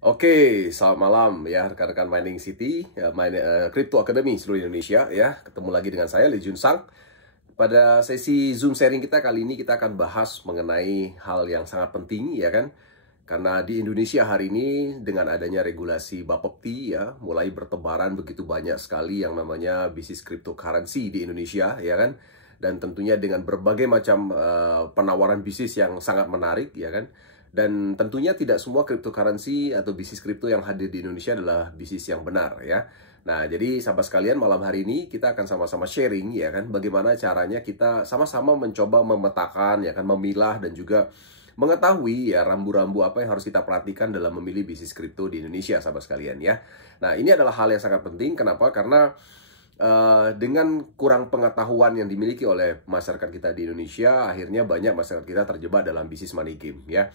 Oke, selamat malam ya rekan-rekan Mining City, Crypto Academy seluruh Indonesia ya. Ketemu lagi dengan saya Lee Jun Sang. Pada sesi Zoom sharing kita kali ini kita akan bahas mengenai hal yang sangat penting ya kan. Karena di Indonesia hari ini dengan adanya regulasi Bapepti ya, mulai bertebaran begitu banyak sekali yang namanya bisnis cryptocurrency di Indonesia ya kan. Dan tentunya dengan berbagai macam penawaran bisnis yang sangat menarik ya kan. Dan tentunya tidak semua cryptocurrency atau bisnis kripto yang hadir di Indonesia adalah bisnis yang benar ya. Nah, jadi sahabat sekalian, malam hari ini kita akan sama-sama sharing ya kan bagaimana caranya kita sama-sama mencoba memetakan ya kan, memilah dan juga mengetahui ya rambu-rambu apa yang harus kita perhatikan dalam memilih bisnis kripto di Indonesia sahabat sekalian ya. Nah, ini adalah hal yang sangat penting. Kenapa? Karena dengan kurang pengetahuan yang dimiliki oleh masyarakat kita di Indonesia, akhirnya banyak masyarakat kita terjebak dalam bisnis money game ya.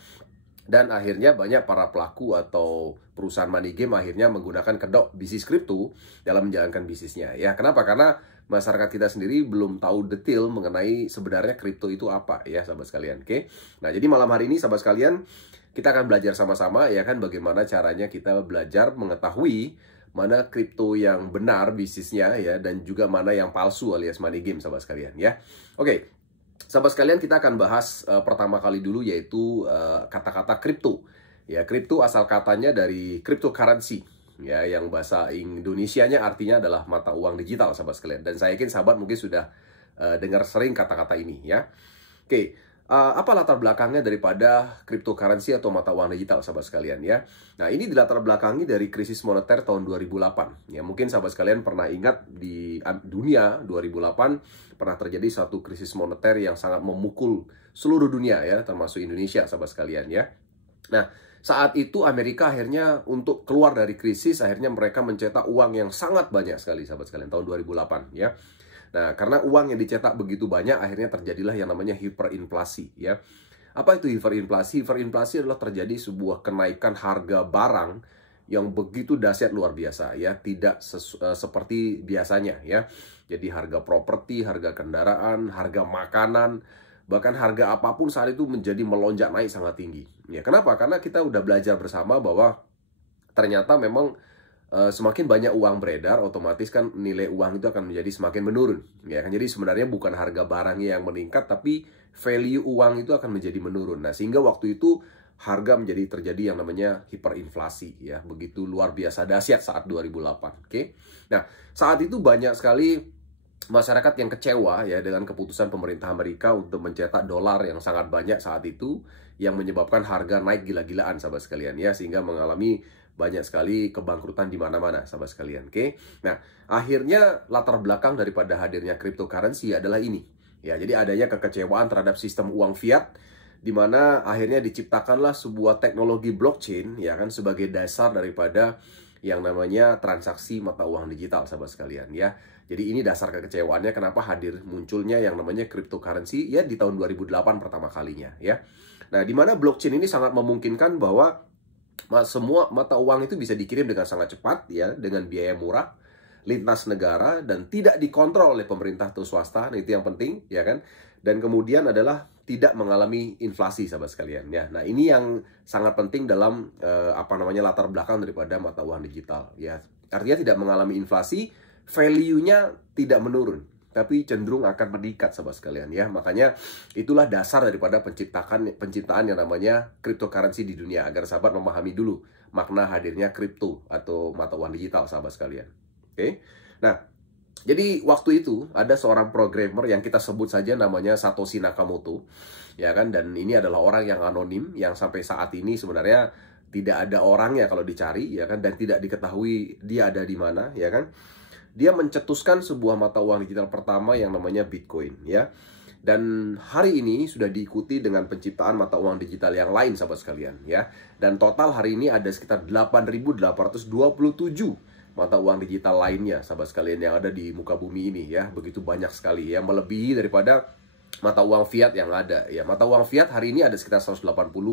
Dan akhirnya banyak para pelaku atau perusahaan money game akhirnya menggunakan kedok bisnis kripto dalam menjalankan bisnisnya ya. Kenapa? Karena masyarakat kita sendiri belum tahu detail mengenai sebenarnya kripto itu apa ya sahabat sekalian. Oke. Nah, jadi malam hari ini sahabat sekalian kita akan belajar sama-sama ya kan bagaimana caranya kita belajar mengetahui mana kripto yang benar bisnisnya ya dan juga mana yang palsu alias money game sahabat sekalian ya. Oke. Sahabat sekalian, kita akan bahas pertama kali dulu yaitu kata-kata kripto. Ya, kripto asal katanya dari cryptocurrency ya, yang bahasa Indonesianya artinya adalah mata uang digital sahabat sekalian. Dan saya yakin sahabat mungkin sudah dengar sering kata-kata ini ya. Oke. Apa latar belakangnya daripada cryptocurrency atau mata uang digital sahabat sekalian ya. Nah, ini dilatar belakangi dari krisis moneter tahun 2008. Ya, mungkin sahabat sekalian pernah ingat di dunia 2008 pernah terjadi satu krisis moneter yang sangat memukul seluruh dunia ya, termasuk Indonesia sahabat sekalian ya. Nah, saat itu Amerika akhirnya untuk keluar dari krisis akhirnya mereka mencetak uang yang sangat banyak sekali sahabat sekalian tahun 2008 ya. Nah, karena uang yang dicetak begitu banyak, akhirnya terjadilah yang namanya hiperinflasi, ya. Apa itu hiperinflasi? Hiperinflasi adalah terjadi sebuah kenaikan harga barang yang begitu dahsyat luar biasa, ya. Tidak seperti biasanya, ya. Jadi harga properti, harga kendaraan, harga makanan, bahkan harga apapun saat itu menjadi melonjak naik sangat tinggi. Ya, kenapa? Karena kita udah belajar bersama bahwa ternyata memang semakin banyak uang beredar, otomatis kan nilai uang itu akan menjadi semakin menurun. Ya kan, jadi sebenarnya bukan harga barangnya yang meningkat, tapi value uang itu akan menjadi menurun. Nah, sehingga waktu itu harga menjadi terjadi yang namanya hiperinflasi ya, begitu luar biasa dahsyat saat 2008. Oke. Nah, saat itu banyak sekali masyarakat yang kecewa ya dengan keputusan pemerintah Amerika untuk mencetak dolar yang sangat banyak saat itu, yang menyebabkan harga naik gila-gilaan sahabat sekalian ya, sehingga mengalami banyak sekali kebangkrutan di mana-mana sahabat sekalian. Oke. Nah, akhirnya latar belakang daripada hadirnya cryptocurrency adalah ini. Ya, jadi adanya kekecewaan terhadap sistem uang fiat di mana akhirnya diciptakanlah sebuah teknologi blockchain ya kan sebagai dasar daripada yang namanya transaksi mata uang digital sahabat sekalian ya. Jadi ini dasar kekecewaannya kenapa hadir munculnya yang namanya cryptocurrency ya di tahun 2008 pertama kalinya ya. Nah, di mana blockchain ini sangat memungkinkan bahwa semua mata uang itu bisa dikirim dengan sangat cepat ya, dengan biaya murah, lintas negara dan tidak dikontrol oleh pemerintah atau swasta. Nah, itu yang penting ya kan. Dan kemudian adalah tidak mengalami inflasi sahabat sekalian ya. Nah, ini yang sangat penting dalam latar belakang daripada mata uang digital ya. Artinya tidak mengalami inflasi, value-nya tidak menurun, tapi cenderung akan meningkat sahabat sekalian ya. Makanya itulah dasar daripada penciptaan yang namanya cryptocurrency di dunia, agar sahabat memahami dulu makna hadirnya kripto atau mata uang digital sahabat sekalian. Oke. Nah, jadi waktu itu ada seorang programmer yang kita sebut saja namanya Satoshi Nakamoto ya kan, dan ini adalah orang yang anonim yang sampai saat ini sebenarnya tidak ada orangnya kalau dicari ya kan, dan tidak diketahui dia ada di mana ya kan. Dia mencetuskan sebuah mata uang digital pertama yang namanya Bitcoin ya. Dan hari ini sudah diikuti dengan penciptaan mata uang digital yang lain sahabat sekalian ya. Dan total hari ini ada sekitar 8.827 mata uang digital lainnya sahabat sekalian yang ada di muka bumi ini ya. Begitu banyak sekali ya, melebihi daripada mata uang fiat yang ada ya. Mata uang fiat hari ini ada sekitar 180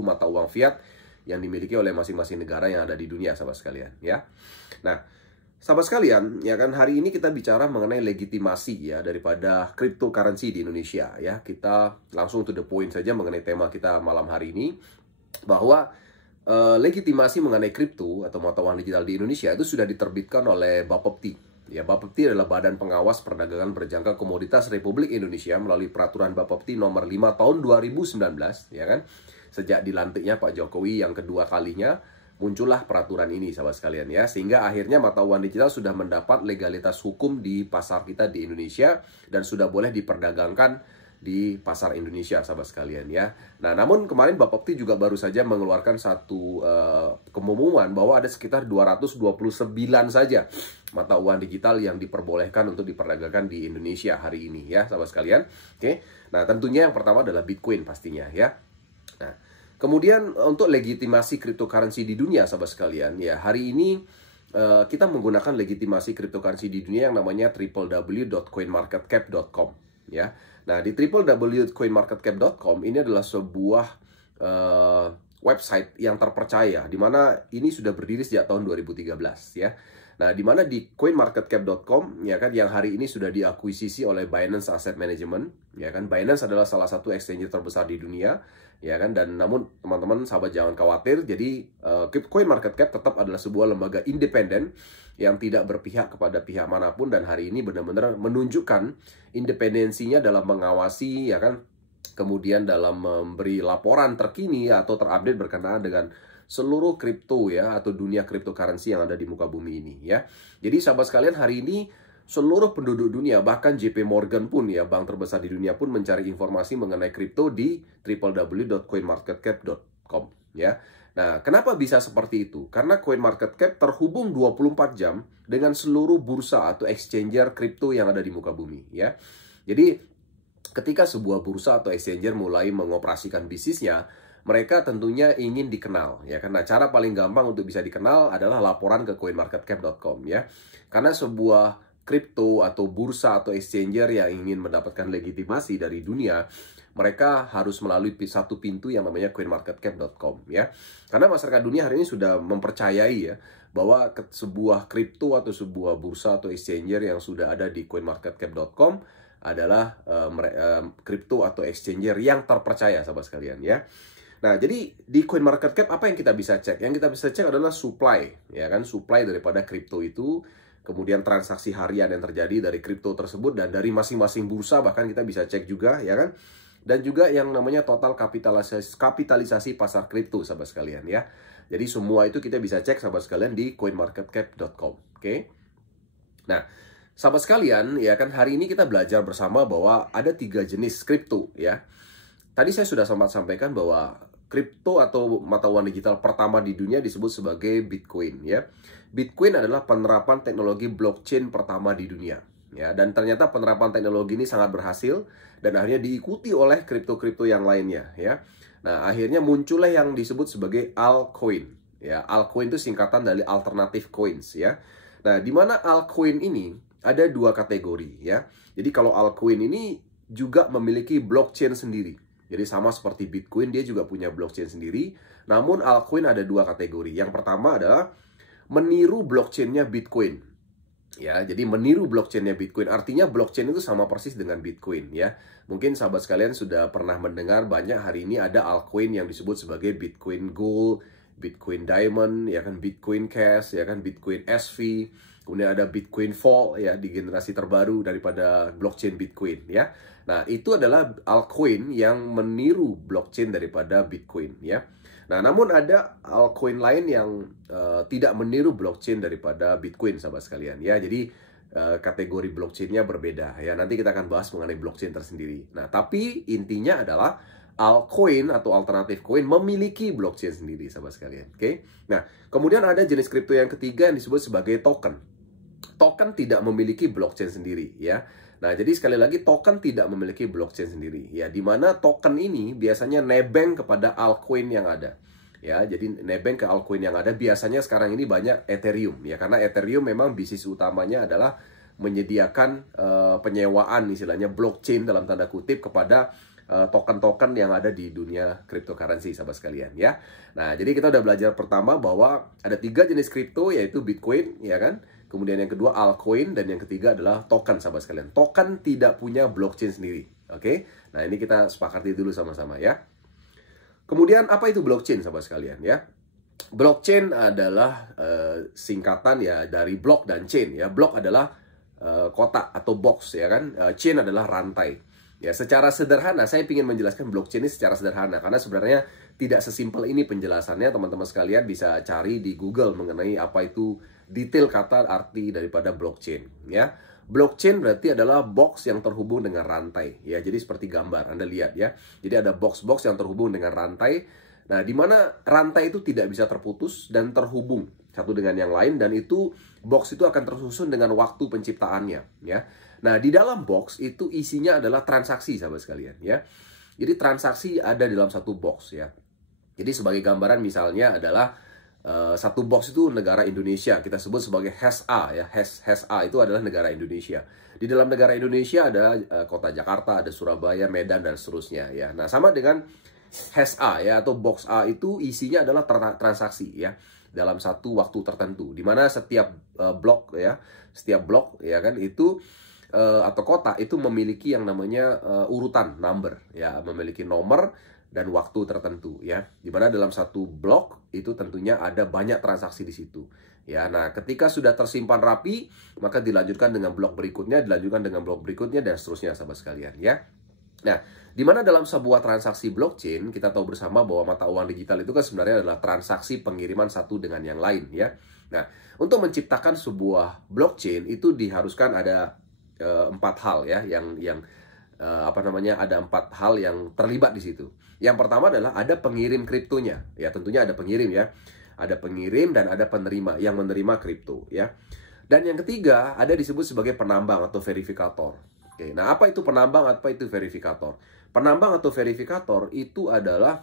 mata uang fiat yang dimiliki oleh masing-masing negara yang ada di dunia sahabat sekalian ya. Nah, sahabat sekalian, ya kan, hari ini kita bicara mengenai legitimasi ya daripada cryptocurrency di Indonesia ya. Kita langsung to the point saja mengenai tema kita malam hari ini, bahwa legitimasi mengenai kripto atau mata uang digital di Indonesia itu sudah diterbitkan oleh Bapepti. Ya, Bapepti adalah Badan Pengawas Perdagangan Berjangka Komoditas Republik Indonesia melalui peraturan Bapepti nomor 5 tahun 2019, ya kan? Sejak dilantiknya Pak Jokowi yang kedua kalinya, muncullah peraturan ini, sahabat sekalian ya. Sehingga akhirnya mata uang digital sudah mendapat legalitas hukum di pasar kita di Indonesia dan sudah boleh diperdagangkan di pasar Indonesia, sahabat sekalian ya. Nah, namun kemarin Bapepti juga baru saja mengeluarkan satu pengumuman bahwa ada sekitar 229 saja mata uang digital yang diperbolehkan untuk diperdagangkan di Indonesia hari ini ya, sahabat sekalian. Oke. Nah, tentunya yang pertama adalah Bitcoin pastinya ya. Nah, kemudian untuk legitimasi cryptocurrency di dunia, sahabat sekalian ya, hari ini kita menggunakan legitimasi cryptocurrency di dunia yang namanya www.coinmarketcap.com ya. Nah, di www.coinmarketcap.com ini adalah sebuah website yang terpercaya, di mana ini sudah berdiri sejak tahun 2013 ya. Nah, di mana di coinmarketcap.com ya kan, yang hari ini sudah diakuisisi oleh Binance Asset Management ya kan. Binance adalah salah satu exchange terbesar di dunia ya kan, dan namun teman-teman sahabat jangan khawatir, jadi CoinMarketCap tetap adalah sebuah lembaga independen yang tidak berpihak kepada pihak manapun, dan hari ini benar-benar menunjukkan independensinya dalam mengawasi ya kan, kemudian dalam memberi laporan terkini atau terupdate berkenaan dengan seluruh kripto ya, atau dunia cryptocurrency yang ada di muka bumi ini ya. Jadi sahabat sekalian, hari ini seluruh penduduk dunia, bahkan JP Morgan pun ya, bank terbesar di dunia pun mencari informasi mengenai kripto di www.coinmarketcap.com ya. Nah, kenapa bisa seperti itu? Karena CoinMarketCap terhubung 24 jam dengan seluruh bursa atau exchanger kripto yang ada di muka bumi ya. Jadi ketika sebuah bursa atau exchanger mulai mengoperasikan bisnisnya, mereka tentunya ingin dikenal ya. Karena cara paling gampang untuk bisa dikenal adalah laporan ke coinmarketcap.com ya. Karena sebuah kripto atau bursa atau exchanger yang ingin mendapatkan legitimasi dari dunia, mereka harus melalui satu pintu yang namanya coinmarketcap.com ya. Karena masyarakat dunia hari ini sudah mempercayai ya, bahwa sebuah kripto atau sebuah bursa atau exchanger yang sudah ada di coinmarketcap.com adalah kripto atau exchanger yang terpercaya, sahabat sekalian ya. Nah, jadi di CoinMarketCap apa yang kita bisa cek? Yang kita bisa cek adalah supply ya kan, supply daripada kripto itu, kemudian transaksi harian yang terjadi dari kripto tersebut dan dari masing-masing bursa, bahkan kita bisa cek juga ya kan. Dan juga yang namanya total kapitalisasi pasar kripto, sahabat sekalian ya. Jadi semua itu kita bisa cek, sahabat sekalian, di coinmarketcap.com. Oke. Nah, sahabat sekalian ya kan, hari ini kita belajar bersama bahwa ada 3 jenis kripto ya. Tadi saya sudah sempat sampaikan bahwa kripto atau mata uang digital pertama di dunia disebut sebagai Bitcoin ya. Bitcoin adalah penerapan teknologi blockchain pertama di dunia. Ya, dan ternyata penerapan teknologi ini sangat berhasil dan akhirnya diikuti oleh kripto-kripto yang lainnya ya. Nah, akhirnya muncullah yang disebut sebagai altcoin ya. Altcoin itu singkatan dari alternative coins ya. Nah, di mana altcoin ini ada 2 kategori ya. Jadi kalau altcoin ini juga memiliki blockchain sendiri. Jadi sama seperti Bitcoin, dia juga punya blockchain sendiri. Namun altcoin ada 2 kategori. Yang pertama adalah meniru blockchainnya Bitcoin. Ya, jadi meniru blockchainnya Bitcoin, artinya blockchain itu sama persis dengan Bitcoin ya. Mungkin sahabat sekalian sudah pernah mendengar banyak hari ini ada altcoin yang disebut sebagai Bitcoin Gold, Bitcoin Diamond, ya kan, Bitcoin Cash, ya kan, Bitcoin SV, kemudian ada Bitcoin Vault ya, di generasi terbaru daripada blockchain Bitcoin ya. Nah, itu adalah altcoin yang meniru blockchain daripada Bitcoin ya. Nah, namun ada altcoin lain yang tidak meniru blockchain daripada Bitcoin, sahabat sekalian ya. Jadi kategori blockchainnya berbeda ya. Nanti kita akan bahas mengenai blockchain tersendiri. Nah, tapi intinya adalah altcoin atau alternative coin memiliki blockchain sendiri, sahabat sekalian. Oke. Nah, kemudian ada jenis kripto yang ketiga yang disebut sebagai token. Token tidak memiliki blockchain sendiri ya. Nah, jadi sekali lagi token tidak memiliki blockchain sendiri ya, di mana token ini biasanya nebeng kepada altcoin yang ada. Ya, jadi nebeng ke altcoin yang ada. Biasanya sekarang ini banyak Ethereum ya, karena Ethereum memang bisnis utamanya adalah menyediakan penyewaan istilahnya blockchain dalam tanda kutip kepada token-token yang ada di dunia cryptocurrency, sahabat sekalian ya. Nah, jadi kita udah belajar pertama bahwa ada 3 jenis kripto, yaitu Bitcoin ya kan. Kemudian yang kedua altcoin, dan yang ketiga adalah token, sahabat sekalian. Token tidak punya blockchain sendiri. Oke. Nah, ini kita sepakati dulu sama-sama ya. Kemudian apa itu blockchain, sahabat sekalian ya? blockchain adalah singkatan ya dari block dan chain ya. Block adalah kotak atau box ya kan. Chain adalah rantai. Ya, secara sederhana saya ingin menjelaskan blockchain ini secara sederhana karena sebenarnya tidak sesimpel ini penjelasannya. Teman-teman sekalian bisa cari di Google mengenai apa itu detail kata arti daripada blockchain ya. Blockchain berarti adalah box yang terhubung dengan rantai ya. Jadi seperti gambar Anda lihat ya. Jadi ada box-box yang terhubung dengan rantai. Nah, di mana rantai itu tidak bisa terputus dan terhubung satu dengan yang lain, dan itu box itu akan tersusun dengan waktu penciptaannya ya. Nah, di dalam box itu isinya adalah transaksi sahabat sekalian ya. Jadi transaksi ada dalam satu box ya. Jadi sebagai gambaran misalnya adalah satu box itu negara Indonesia, kita sebut sebagai hash A ya. Hash A itu adalah negara Indonesia. Di dalam negara Indonesia ada kota Jakarta, ada Surabaya, Medan dan seterusnya ya. Nah, sama dengan hash A ya atau box A itu isinya adalah transaksi ya dalam satu waktu tertentu, di mana setiap blok ya kan itu atau kota itu memiliki yang namanya urutan number ya, memiliki nomor dan waktu tertentu ya, di mana dalam satu blok itu tentunya ada banyak transaksi di situ ya. Nah, ketika sudah tersimpan rapi, maka dilanjutkan dengan blok berikutnya, dilanjutkan dengan blok berikutnya dan seterusnya sahabat sekalian ya. Nah, di mana dalam sebuah transaksi blockchain, kita tahu bersama bahwa mata uang digital itu kan sebenarnya adalah transaksi pengiriman satu dengan yang lain ya. Nah, untuk menciptakan sebuah blockchain itu diharuskan ada 4 hal ya, ada 4 hal yang terlibat di situ. Yang pertama adalah ada pengirim kriptonya ya, tentunya ada pengirim ya. Ada pengirim dan ada penerima yang menerima kripto ya. Dan yang ketiga ada disebut sebagai penambang atau verifikator. Oke, nah apa itu penambang, apa itu verifikator? Penambang atau verifikator itu adalah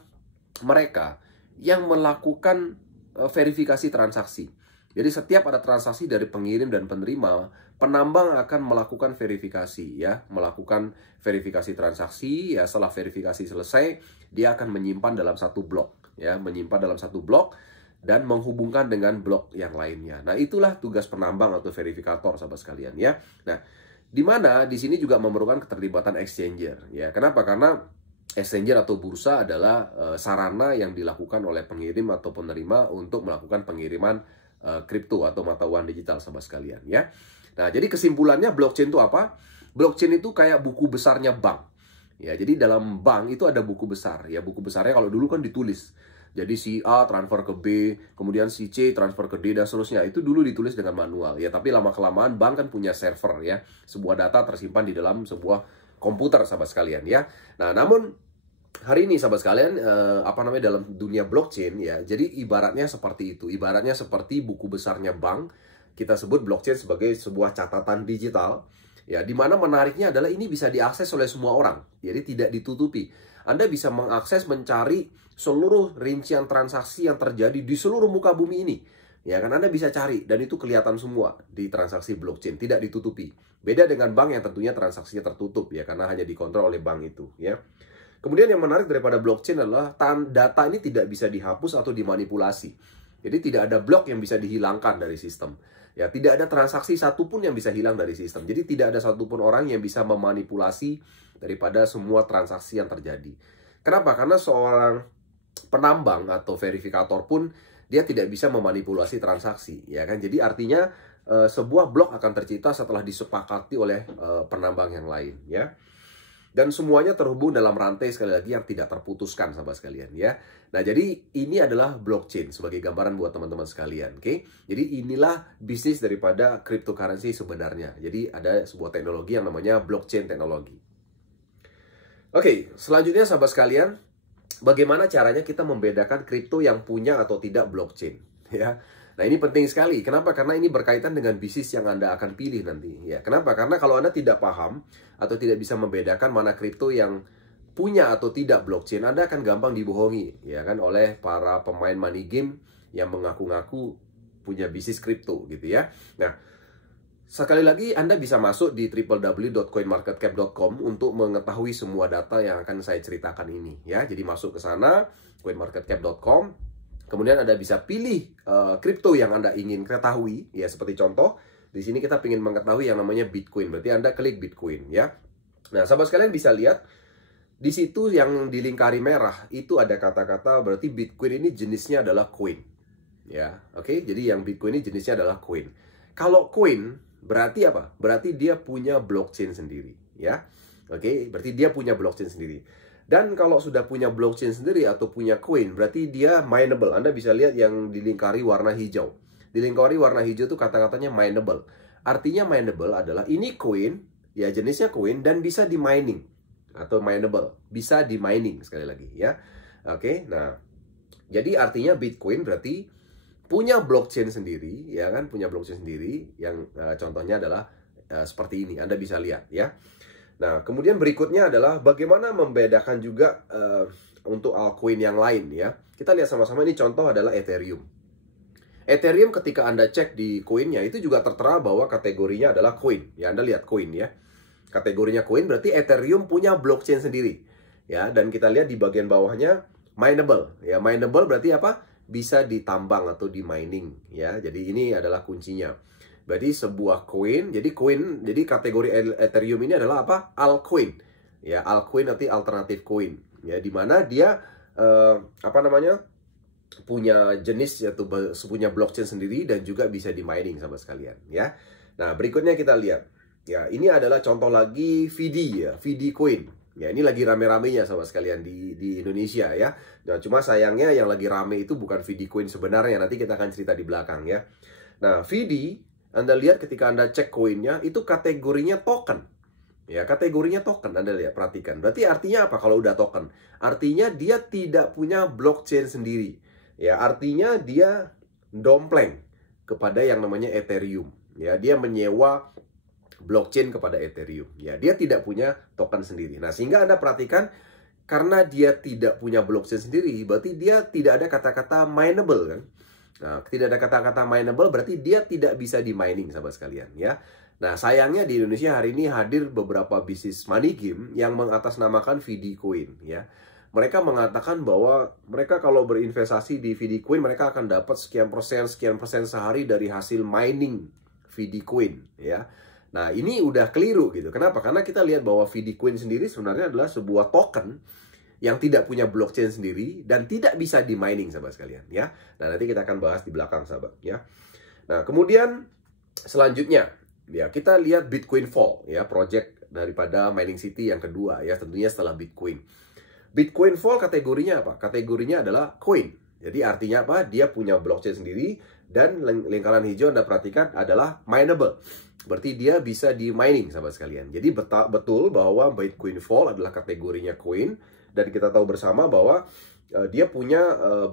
mereka yang melakukan verifikasi transaksi. Jadi setiap ada transaksi dari pengirim dan penerima, penambang akan melakukan verifikasi ya, melakukan verifikasi transaksi ya. Setelah verifikasi selesai, dia akan menyimpan dalam satu blok ya, menyimpan dalam satu blok dan menghubungkan dengan blok yang lainnya. Nah, itulah tugas penambang atau verifikator sahabat sekalian ya. Nah, di mana di sini juga memerlukan keterlibatan exchanger ya. Kenapa? Karena exchanger atau bursa adalah sarana yang dilakukan oleh pengirim atau penerima untuk melakukan pengiriman kripto atau mata uang digital sahabat sekalian ya. Nah, jadi kesimpulannya blockchain itu apa? Blockchain itu kayak buku besarnya bank. Ya, jadi dalam bank itu ada buku besar ya. Buku besarnya kalau dulu kan ditulis. Jadi si A transfer ke B, kemudian si C transfer ke D dan seterusnya. Itu dulu ditulis dengan manual ya, tapi lama-kelamaan bank kan punya server ya. Sebuah data tersimpan di dalam sebuah komputer sahabat sekalian ya. Nah, namun hari ini sahabat sekalian dalam dunia blockchain ya. Jadi ibaratnya seperti itu. Ibaratnya seperti buku besarnya bank. Kita sebut blockchain sebagai sebuah catatan digital ya, di mana menariknya adalah ini bisa diakses oleh semua orang. Jadi tidak ditutupi. Anda bisa mengakses, mencari seluruh rincian transaksi yang terjadi di seluruh muka bumi ini. Ya kan, Anda bisa cari dan itu kelihatan semua di transaksi blockchain, tidak ditutupi. Beda dengan bank yang tentunya transaksinya tertutup ya, karena hanya dikontrol oleh bank itu ya. Kemudian yang menarik daripada blockchain adalah data ini tidak bisa dihapus atau dimanipulasi. Jadi tidak ada blok yang bisa dihilangkan dari sistem. Ya, tidak ada transaksi satupun yang bisa hilang dari sistem. Jadi tidak ada satupun orang yang bisa memanipulasi daripada semua transaksi yang terjadi. Kenapa? Karena seorang penambang atau verifikator pun dia tidak bisa memanipulasi transaksi, ya kan? Jadi artinya sebuah blok akan tercipta setelah disepakati oleh penambang yang lain, ya. Dan semuanya terhubung dalam rantai sekali lagi yang tidak terputuskan sahabat sekalian ya. Nah, jadi ini adalah blockchain sebagai gambaran buat teman-teman sekalian, oke? Jadi inilah bisnis daripada cryptocurrency sebenarnya. Jadi ada sebuah teknologi yang namanya blockchain teknologi. Oke, selanjutnya sahabat sekalian, bagaimana caranya kita membedakan kripto yang punya atau tidak blockchain ya. Nah, ini penting sekali. Kenapa? Karena ini berkaitan dengan bisnis yang Anda akan pilih nanti. Ya, kenapa? Karena kalau Anda tidak paham atau tidak bisa membedakan mana kripto yang punya atau tidak blockchain, Anda akan gampang dibohongi, ya kan, oleh para pemain money game yang mengaku-ngaku punya bisnis kripto, gitu ya. Nah, sekali lagi Anda bisa masuk di www.coinmarketcap.com untuk mengetahui semua data yang akan saya ceritakan ini, ya. Jadi masuk ke sana, coinmarketcap.com. Kemudian Anda bisa pilih kripto yang Anda ingin ketahui, ya, seperti contoh di sini kita ingin mengetahui yang namanya Bitcoin, berarti Anda klik Bitcoin, ya. Nah, sahabat sekalian bisa lihat di situ yang dilingkari merah itu ada kata-kata berarti Bitcoin ini jenisnya adalah coin, ya. Oke, jadi yang Bitcoin ini jenisnya adalah coin. Kalau coin berarti apa? Berarti dia punya blockchain sendiri, ya. Oke, berarti dia punya blockchain sendiri. Dan kalau sudah punya blockchain sendiri atau punya coin, berarti dia mineable. Anda bisa lihat yang dilingkari warna hijau. Dilingkari warna hijau itu kata-katanya mineable. Artinya mineable adalah ini coin, ya jenisnya coin dan bisa di mining atau mineable, bisa di mining sekali lagi, ya. Oke, nah jadi artinya Bitcoin berarti punya blockchain sendiri, ya kan, punya blockchain sendiri yang contohnya adalah seperti ini. Anda bisa lihat, ya. Nah, kemudian berikutnya adalah bagaimana membedakan juga untuk altcoin yang lain, ya. Kita lihat sama-sama, ini contoh adalah Ethereum. Ethereum ketika Anda cek di koinnya itu juga tertera bahwa kategorinya adalah coin. Ya, Anda lihat coin, ya. Kategorinya coin berarti Ethereum punya blockchain sendiri. Ya, dan kita lihat di bagian bawahnya mineable. Ya, mineable berarti apa? Bisa ditambang atau di mining, ya. Jadi ini adalah kuncinya. Berarti sebuah coin, jadi kategori Ethereum ini adalah apa? Altcoin. Ya, altcoin nanti alternatif coin. Ya, di mana dia punya jenis yaitu punya blockchain sendiri dan juga bisa di mining sama sekalian, ya. Nah, berikutnya kita lihat. Ya, ini adalah contoh lagi VD, ya, VD coin. Ya, ini lagi rame-ramenya sama sekalian di Indonesia, ya. Nah, cuma sayangnya yang lagi rame itu bukan VD coin sebenarnya. Nanti kita akan cerita di belakang, ya. Nah, VD, Anda lihat ketika Anda cek koinnya, itu kategorinya token. Ya, kategorinya token, Anda lihat, perhatikan. Berarti artinya apa kalau udah token? Artinya dia tidak punya blockchain sendiri. Ya, artinya dia dompleng kepada yang namanya Ethereum. Ya, dia menyewa blockchain kepada Ethereum. Ya, dia tidak punya token sendiri. Nah, sehingga Anda perhatikan karena dia tidak punya blockchain sendiri, berarti dia tidak ada kata-kata mineable, kan? Nah, tidak ada kata-kata mineable berarti dia tidak bisa di mining sama sekalian, ya. Nah, sayangnya di Indonesia hari ini hadir beberapa bisnis money game yang mengatasnamakan VD Coin, ya. Mereka mengatakan bahwa mereka kalau berinvestasi di VD Coin mereka akan dapat sekian persen sehari dari hasil mining VD Coin, ya. Nah, ini udah keliru gitu. Kenapa? Karena kita lihat bahwa VD Coin sendiri sebenarnya adalah sebuah token yang tidak punya blockchain sendiri dan tidak bisa di mining sahabat sekalian, ya. Nah, nanti kita akan bahas di belakang sahabat, ya. Nah, kemudian selanjutnya ya kita lihat Bitcoin Fall, ya, project daripada Mining City yang kedua, ya, tentunya setelah Bitcoin. Bitcoin Fall kategorinya apa? Kategorinya adalah coin. Jadi artinya apa? Dia punya blockchain sendiri dan lingkaran hijau Anda perhatikan adalah mineable. Berarti dia bisa di mining sahabat sekalian. Jadi betul bahwa Bitcoin Fall adalah kategorinya coin dan kita tahu bersama bahwa dia punya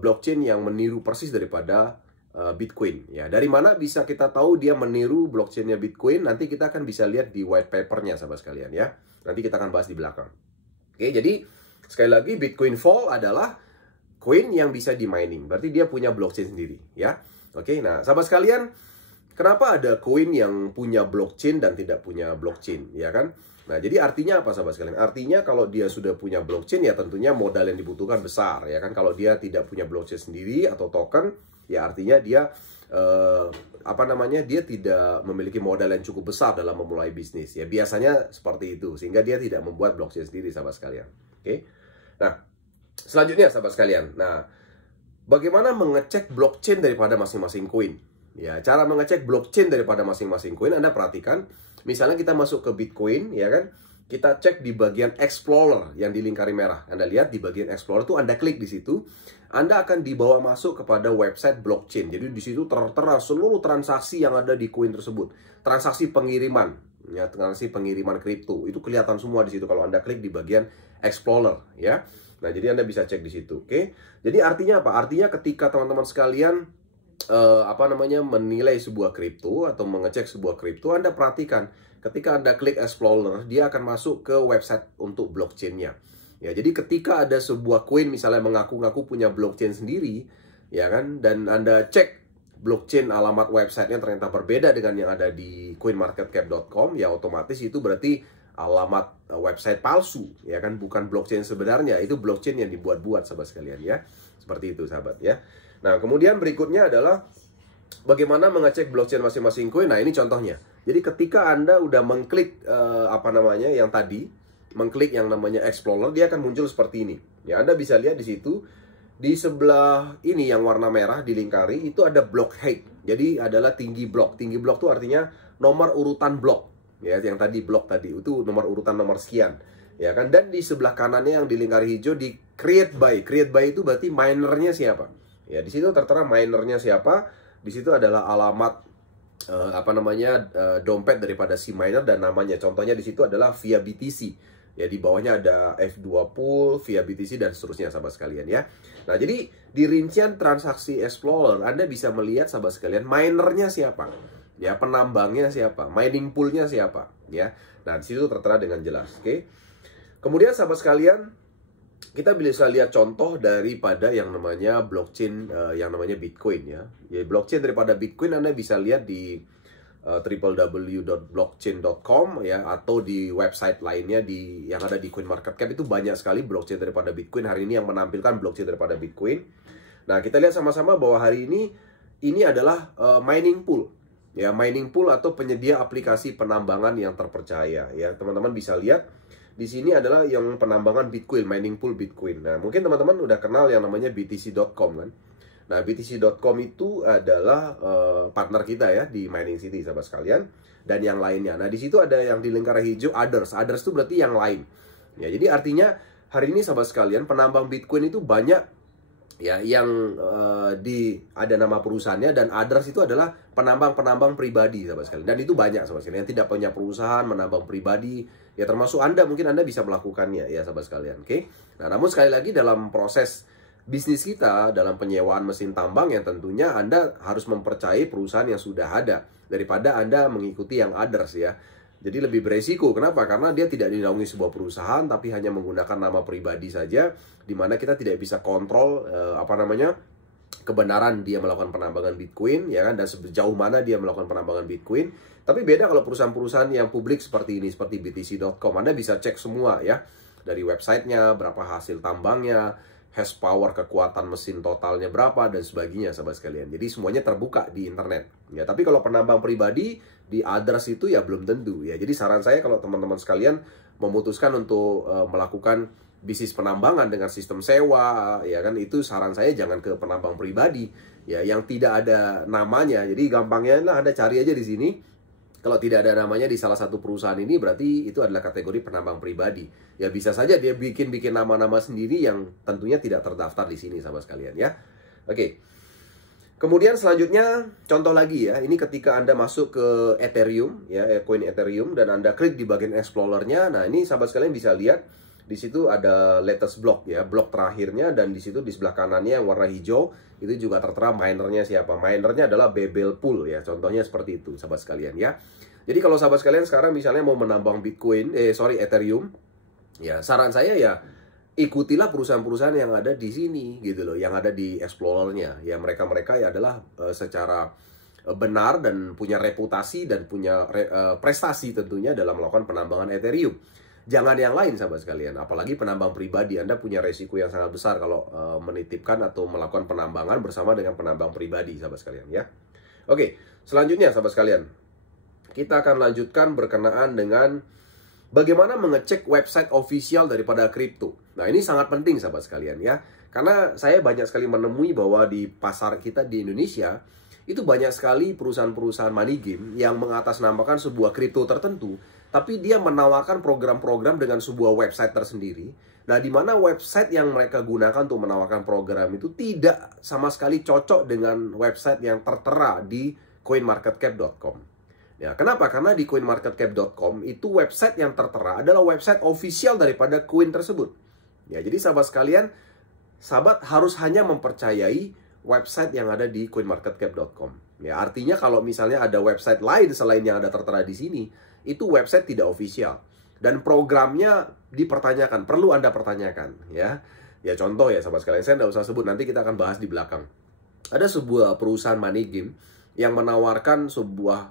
blockchain yang meniru persis daripada Bitcoin. Ya, dari mana bisa kita tahu dia meniru blockchainnya Bitcoin? Nanti kita akan bisa lihat di white papernya sahabat sekalian, ya. Nanti kita akan bahas di belakang. Oke, jadi sekali lagi Bitcoin Fall adalah coin yang bisa di mining. Berarti dia punya blockchain sendiri, ya. Oke, nah sahabat sekalian, kenapa ada koin yang punya blockchain dan tidak punya blockchain, ya kan? Nah, jadi artinya apa sahabat sekalian? Artinya kalau dia sudah punya blockchain ya tentunya modal yang dibutuhkan besar, ya kan? Kalau dia tidak punya blockchain sendiri atau token, ya artinya dia dia tidak memiliki modal yang cukup besar dalam memulai bisnis. Ya biasanya seperti itu, sehingga dia tidak membuat blockchain sendiri sahabat sekalian. Oke. Nah, selanjutnya sahabat sekalian. Nah, bagaimana mengecek blockchain daripada masing-masing koin? Ya, cara mengecek blockchain daripada masing-masing koin Anda perhatikan, misalnya kita masuk ke Bitcoin, ya kan? Kita cek di bagian Explorer yang dilingkari merah. Anda lihat di bagian Explorer itu Anda klik di situ, Anda akan dibawa masuk kepada website blockchain. Jadi di situ tertera seluruh transaksi yang ada di koin tersebut. Transaksi pengiriman, ya, transaksi pengiriman kripto. Itu kelihatan semua di situ kalau Anda klik di bagian Explorer, ya. Nah, jadi Anda bisa cek di situ, oke? Jadi artinya apa? Artinya ketika teman-teman sekalian menilai sebuah kripto atau mengecek sebuah kripto, Anda perhatikan ketika Anda klik Explorer, dia akan masuk ke website untuk blockchainnya. Ya, jadi ketika ada sebuah koin misalnya mengaku-ngaku punya blockchain sendiri, ya kan, dan Anda cek blockchain alamat websitenya ternyata berbeda dengan yang ada di coinmarketcap.com, ya otomatis itu berarti alamat website palsu, ya kan, bukan blockchain sebenarnya, itu blockchain yang dibuat-buat sahabat sekalian, ya. Seperti itu sahabat, ya. Nah, kemudian berikutnya adalah bagaimana mengecek blockchain masing-masing koin. Nah, ini contohnya. Jadi ketika Anda udah mengklik yang tadi, mengklik yang namanya Explorer, dia akan muncul seperti ini. Ya, Anda bisa lihat di situ Di sebelah ini yang warna merah dilingkari itu ada block height. Jadi adalah tinggi blok. Tinggi blok itu artinya nomor urutan blok. Ya, yang tadi blok tadi itu nomor urutan nomor sekian. Ya kan, dan di sebelah kanannya yang dilingkari hijau di create by. Create by itu berarti minernya siapa. Ya, di situ tertera minernya siapa. Di situ adalah alamat dompet daripada si miner dan namanya. Contohnya di situ adalah via BTC. Ya, di bawahnya ada F2 pool, via BTC dan seterusnya sahabat sekalian ya. Nah, jadi di rincian transaksi Explorer Anda bisa melihat sahabat sekalian minernya siapa. Ya, penambangnya siapa, mining poolnya siapa ya. Nah, di situ tertera dengan jelas, oke. Kemudian sahabat sekalian, kita bisa lihat contoh daripada yang namanya blockchain yang namanya Bitcoin ya. Ya, blockchain daripada Bitcoin Anda bisa lihat di www.blockchain.com ya, atau di website lainnya yang ada di CoinMarketCap. Itu banyak sekali blockchain daripada Bitcoin hari ini yang menampilkan blockchain daripada Bitcoin. Nah, kita lihat sama-sama bahwa hari ini adalah mining pool. Ya, mining pool atau penyedia aplikasi penambangan yang terpercaya ya. Teman-teman bisa lihat di sini adalah yang penambangan Bitcoin, mining pool Bitcoin. Nah, mungkin teman-teman udah kenal yang namanya BTC.com kan. Nah, BTC.com itu adalah partner kita ya di Mining City sahabat sekalian, dan yang lainnya. Nah, di situ ada yang di lingkaran hijau others. Others itu berarti yang lain. Ya, jadi artinya hari ini sahabat sekalian penambang Bitcoin itu banyak ya yang ada nama perusahaannya, dan others itu adalah penambang-penambang pribadi sahabat sekalian. Dan itu banyak sahabat sekalian yang tidak punya perusahaan menambang pribadi. Ya, termasuk Anda, mungkin Anda bisa melakukannya ya sahabat sekalian. Oke. Nah, namun sekali lagi dalam proses bisnis kita dalam penyewaan mesin tambang yang tentunya Anda harus mempercayai perusahaan yang sudah ada daripada Anda mengikuti yang others ya. Jadi lebih beresiko. Kenapa? Karena dia tidak dinaungi sebuah perusahaan tapi hanya menggunakan nama pribadi saja, di mana kita tidak bisa kontrol kebenaran dia melakukan penambangan Bitcoin ya kan, dan sejauh mana dia melakukan penambangan Bitcoin. Tapi beda kalau perusahaan-perusahaan yang publik seperti ini, seperti BTC.com. Anda bisa cek semua ya, dari websitenya, berapa hasil tambangnya, hash power, kekuatan mesin totalnya berapa, dan sebagainya sahabat sekalian. Jadi semuanya terbuka di internet ya. Tapi kalau penambang pribadi di others itu ya belum tentu ya. Jadi saran saya kalau teman-teman sekalian memutuskan untuk melakukan bisnis penambangan dengan sistem sewa ya kan, itu saran saya jangan ke penambang pribadi ya yang tidak ada namanya. Jadi gampangnya lah Anda cari aja di sini. Kalau tidak ada namanya di salah satu perusahaan ini, berarti itu adalah kategori penambang pribadi. Ya bisa saja dia bikin nama-nama sendiri yang tentunya tidak terdaftar di sini sahabat sekalian ya. Oke. Kemudian selanjutnya contoh lagi ya. Ini ketika Anda masuk ke Ethereum ya, koin Ethereum, dan Anda klik di bagian Explorer-nya. Nah, ini sahabat sekalian bisa lihat di situ ada latest block ya, blok terakhirnya, dan di situ di sebelah kanannya yang warna hijau itu juga tertera minernya siapa. Minernya adalah Bebel Pool ya. Contohnya seperti itu sahabat sekalian ya. Jadi kalau sahabat sekalian sekarang misalnya mau menambang Ethereum, ya saran saya ya ikutilah perusahaan-perusahaan yang ada di sini gitu loh, yang ada di Explorer-nya. Ya mereka-mereka ya adalah secara benar dan punya reputasi dan punya prestasi tentunya dalam melakukan penambangan Ethereum. Jangan yang lain sahabat sekalian, apalagi penambang pribadi. Anda punya resiko yang sangat besar kalau menitipkan atau melakukan penambangan bersama dengan penambang pribadi sahabat sekalian ya. Oke, selanjutnya sahabat sekalian, kita akan lanjutkan berkenaan dengan bagaimana mengecek website official daripada kripto. Nah, ini sangat penting sahabat sekalian ya. Karena saya banyak sekali menemui bahwa di pasar kita di Indonesia itu banyak sekali perusahaan-perusahaan money game yang mengatasnamakan sebuah kripto tertentu, tapi dia menawarkan program-program dengan sebuah website tersendiri. Nah, di mana website yang mereka gunakan untuk menawarkan program itu tidak sama sekali cocok dengan website yang tertera di coinmarketcap.com. Ya, kenapa? Karena di coinmarketcap.com itu website yang tertera adalah website official daripada koin tersebut. Ya, jadi sahabat sekalian, sahabat harus hanya mempercayai website yang ada di coinmarketcap.com. Ya, artinya kalau misalnya ada website lain selain yang ada tertera di sini, itu website tidak official dan programnya dipertanyakan, perlu Anda pertanyakan ya. Ya contoh ya sahabat sekalian, saya tidak usah sebut, nanti kita akan bahas di belakang. Ada sebuah perusahaan money game yang menawarkan sebuah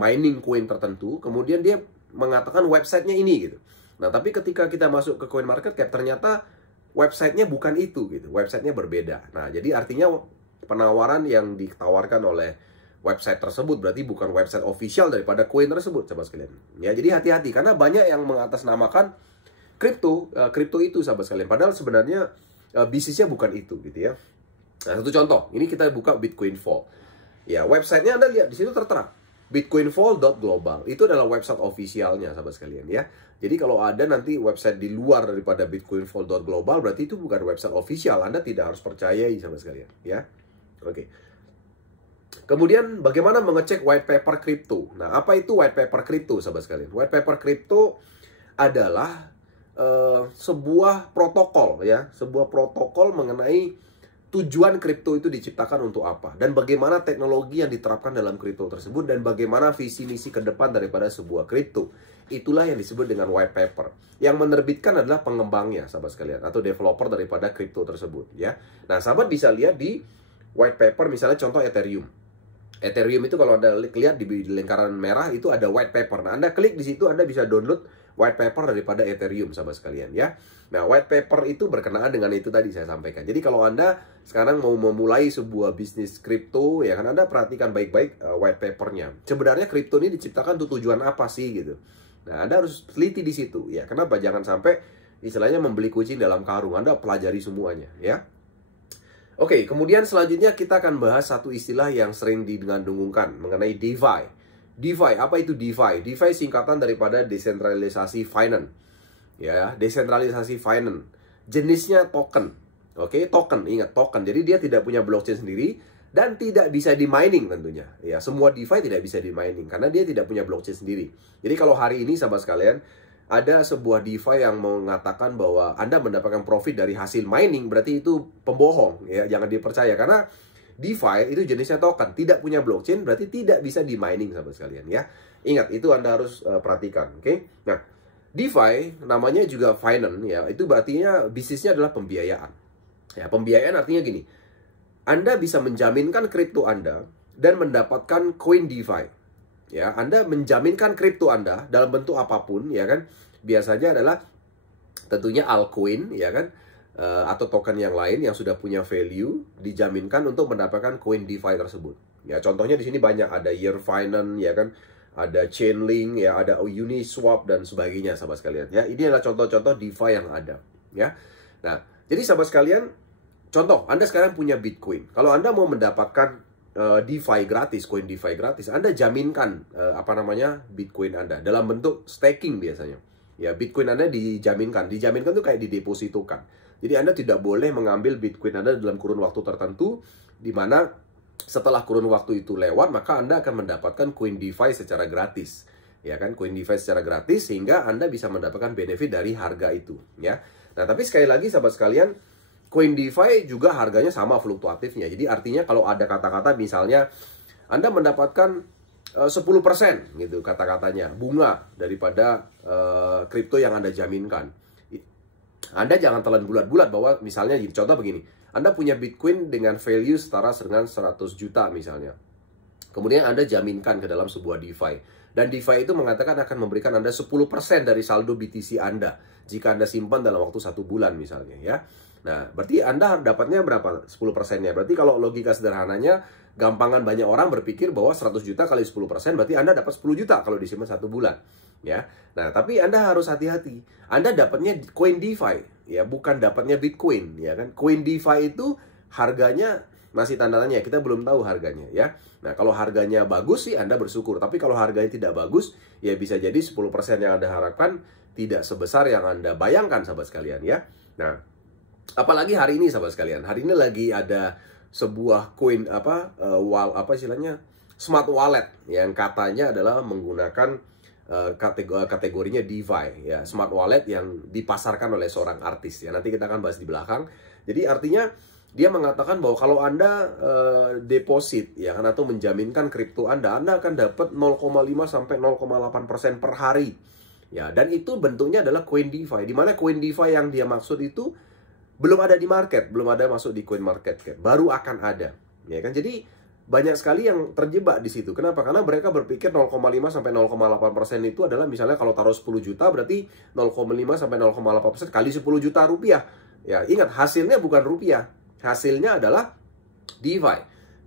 mining coin tertentu, kemudian dia mengatakan websitenya ini gitu. Nah, tapi ketika kita masuk ke CoinMarketCap, ternyata websitenya bukan itu gitu, websitenya berbeda. Nah, jadi artinya penawaran yang ditawarkan oleh website tersebut berarti bukan website official daripada koin tersebut, sahabat sekalian. Ya, jadi hati-hati karena banyak yang mengatasnamakan kripto itu sahabat sekalian. Padahal sebenarnya bisnisnya bukan itu gitu ya. Nah, satu contoh, ini kita buka Bitcoin Vault. Ya, websitenya Anda lihat di situ tertera bitcoinvault.global. Itu adalah website ofisialnya, sahabat sekalian ya. Jadi kalau ada nanti website di luar daripada bitcoinvault.global, berarti itu bukan website official. Anda tidak harus percayai, sahabat sekalian ya. Oke. Kemudian bagaimana mengecek white paper crypto? Nah, apa itu white paper crypto, sahabat sekalian? White paper crypto adalah sebuah protokol ya, sebuah protokol mengenai tujuan kripto itu diciptakan untuk apa, dan bagaimana teknologi yang diterapkan dalam kripto tersebut, dan bagaimana visi misi ke depan daripada sebuah kripto. Itulah yang disebut dengan white paper. Yang menerbitkan adalah pengembangnya, sahabat sekalian, atau developer daripada kripto tersebut ya. Nah, sahabat bisa lihat di white paper, misalnya contoh Ethereum. Ethereum itu kalau Anda lihat di lingkaran merah itu ada white paper. Nah, Anda klik di situ, Anda bisa download white paper daripada Ethereum, sahabat sekalian ya. Nah, white paper itu berkenaan dengan itu tadi saya sampaikan. Jadi kalau Anda sekarang mau memulai sebuah bisnis kripto, ya kan, Anda perhatikan baik-baik white papernya. Sebenarnya kripto ini diciptakan untuk tujuan apa sih gitu. Nah, Anda harus teliti di situ ya. Kenapa? Jangan sampai istilahnya membeli kucing dalam karung. Anda pelajari semuanya ya. Oke, kemudian selanjutnya kita akan bahas satu istilah yang sering didengung-dengungkan mengenai DeFi. DeFi, apa itu DeFi? DeFi singkatan daripada desentralisasi finance. Ya, desentralisasi finance. Jenisnya token. Oke, token, ingat token. Jadi dia tidak punya blockchain sendiri dan tidak bisa di mining tentunya. Ya, semua DeFi tidak bisa di mining karena dia tidak punya blockchain sendiri. Jadi kalau hari ini sahabat sekalian, ada sebuah DeFi yang mengatakan bahwa Anda mendapatkan profit dari hasil mining, berarti itu pembohong ya, jangan dipercaya karena DeFi itu jenisnya token, tidak punya blockchain, berarti tidak bisa di mining, sahabat sekalian ya. Ingat, itu Anda harus perhatikan, oke? Nah, DeFi namanya juga finance ya, itu berartinya bisnisnya adalah pembiayaan. Ya, pembiayaan artinya gini, Anda bisa menjaminkan kripto Anda dan mendapatkan koin DeFi. Ya, Anda menjaminkan kripto Anda dalam bentuk apapun, ya kan? Biasanya adalah tentunya altcoin, ya kan? Atau token yang lain yang sudah punya value dijaminkan untuk mendapatkan koin DeFi tersebut. Ya, contohnya di sini banyak, ada Year Finance, ya kan? Ada Chainlink, ya, ada Uniswap dan sebagainya, sahabat sekalian. Ya, ini adalah contoh-contoh DeFi yang ada, ya. Nah, jadi sahabat sekalian, contoh Anda sekarang punya Bitcoin. Kalau Anda mau mendapatkan DeFi gratis, koin DeFi gratis, Anda jaminkan Bitcoin Anda dalam bentuk staking biasanya. Ya, Bitcoin Anda dijaminkan itu kayak didepositokan. Jadi Anda tidak boleh mengambil Bitcoin Anda dalam kurun waktu tertentu, di mana setelah kurun waktu itu lewat, maka Anda akan mendapatkan koin DeFi secara gratis. Ya kan, koin DeFi secara gratis sehingga Anda bisa mendapatkan benefit dari harga itu, ya. Nah, tapi sekali lagi sahabat sekalian, koin DeFi juga harganya sama fluktuatifnya. Jadi artinya kalau ada kata-kata misalnya Anda mendapatkan 10% gitu kata-katanya bunga daripada kripto yang Anda jaminkan. Anda jangan telan bulat-bulat bahwa misalnya contoh begini. Anda punya Bitcoin dengan value setara dengan 100 juta misalnya. Kemudian Anda jaminkan ke dalam sebuah DeFi. Dan DeFi itu mengatakan akan memberikan Anda 10% dari saldo BTC Anda jika Anda simpan dalam waktu 1 bulan misalnya ya. Nah, berarti Anda dapatnya berapa? 10%-nya. Berarti kalau logika sederhananya, gampangan banyak orang berpikir bahwa 100 juta kali 10%, berarti Anda dapat 10 juta kalau disimpan 1 bulan. Ya. Nah, tapi Anda harus hati-hati. Anda dapatnya koin DeFi, ya, bukan dapatnya Bitcoin, ya kan? Koin DeFi itu harganya masih tanda tanya, kita belum tahu harganya, ya. Nah, kalau harganya bagus sih Anda bersyukur. Tapi kalau harganya tidak bagus, ya bisa jadi 10% yang Anda harapkan tidak sebesar yang Anda bayangkan, sahabat sekalian, ya. Nah, apalagi hari ini sahabat sekalian, hari ini lagi ada sebuah koin istilahnya smart wallet yang katanya adalah menggunakan kategorinya DeFi ya, smart wallet yang dipasarkan oleh seorang artis ya. Nanti kita akan bahas di belakang. Jadi artinya dia mengatakan bahwa kalau Anda deposit ya kan, atau menjaminkan kripto Anda akan dapat 0,5 sampai 0,8% per hari. Ya, dan itu bentuknya adalah koin DeFi. Di mana koin DeFi yang dia maksud itu belum ada di market, belum ada masuk di coin market cap, baru akan ada, ya kan? Jadi banyak sekali yang terjebak di situ. Kenapa? Karena mereka berpikir 0,5 sampai 0,8% itu adalah misalnya kalau taruh 10 juta berarti 0,5 sampai 0,8% kali 10 juta rupiah. Ya, ingat hasilnya bukan rupiah, hasilnya adalah DeFi,